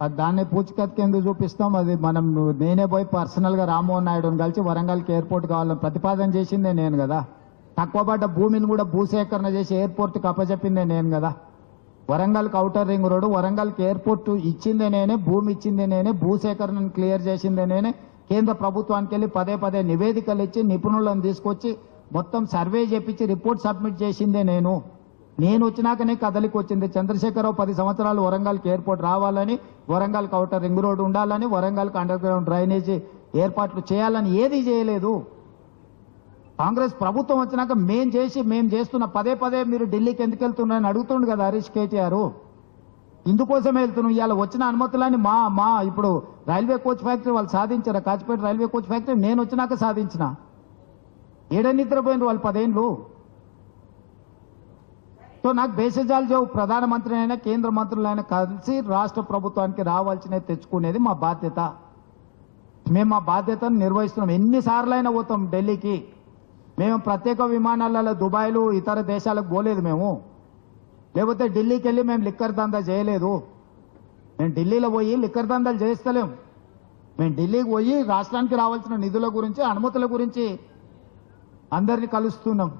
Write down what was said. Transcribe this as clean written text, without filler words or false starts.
దాన్ని పూచికత్తుకి ఎందుకు చూపిస్తాం? అది మనం నేనే పోయి పర్సనల్గా రామ్మోహన్ నాయుడుని కలిసి వరంగల్కి ఎయిర్పోర్ట్ కావాలని ప్రతిపాదన చేసిందే నేను కదా. తక్కువ పడ్డ భూమిని కూడా భూసేకరణ చేసి ఎయిర్పోర్ట్కి అప్పచెప్పిందే నేను కదా. వరంగల్కి ఔటర్ రింగ్ రోడ్డు, వరంగల్కి ఎయిర్పోర్ట్ ఇచ్చిందే నేనే, భూమి ఇచ్చిందే నేనే, భూసేకరణను క్లియర్ చేసిందే నేనే. కేంద్ర ప్రభుత్వానికి వెళ్ళి పదే నివేదికలు ఇచ్చి నిపుణులను తీసుకొచ్చి మొత్తం సర్వే చేపించి రిపోర్ట్ సబ్మిట్ చేసిందే నేను. నేను వచ్చినాకనే కదలికి వచ్చింది. చంద్రశేఖరరావు 10 సంవత్సరాలు వరంగల్కి ఎయిర్పోర్ట్ రావాలని, వరంగల్కి ఔటర్ రింగ్ రోడ్ ఉండాలని, వరంగల్కి అండర్ గ్రౌండ్ డ్రైనేజీ ఏర్పాట్లు చేయాలని ఏది చేయలేదు. కాంగ్రెస్ ప్రభుత్వం వచ్చినాక మేము చేస్తున్న పదే మీరు ఢిల్లీకి ఎందుకు వెళ్తున్నారని అడుగుతుండు కదా హరీష్ కేటీఆర్. ఇందుకోసమే వెళ్తున్నాం. ఇవాళ వచ్చిన అనుమతులని మా ఇప్పుడు రైల్వే కోచ్ ఫ్యాక్టరీ వాళ్ళు సాధించారు. కాచిపేట రైల్వే కోచ్ ఫ్యాక్టరీ నేను వచ్చినాక సాధించిన. నిద్రపోయినారు వాళ్ళు 10 ఏళ్ళు. సో నాకు బేసిజాలు లేవు. ప్రధానమంత్రి అయినా కేంద్ర మంత్రులైనా కలిసి రాష్ట్ర ప్రభుత్వానికి రావాల్సినవి తెచ్చుకునేది మా బాధ్యత. మేము మా బాధ్యతను నిర్వహిస్తున్నాం. ఎన్నిసార్లైనా పోతాం ఢిల్లీకి. మేము ప్రత్యేక విమానాలలో దుబాయ్లు ఇతర దేశాలకు పోలేదు మేము. లేకపోతే ఢిల్లీకి వెళ్ళి మేము లిక్కర్ దందా చేయలేదు. మేము ఢిల్లీలో పోయి లిక్కర్ దందాలు చేస్తలేం. మేము ఢిల్లీకి పోయి రాష్ట్రానికి రావాల్సిన నిధుల గురించి, అనుమతుల గురించి అందరినీ కలుస్తున్నాం.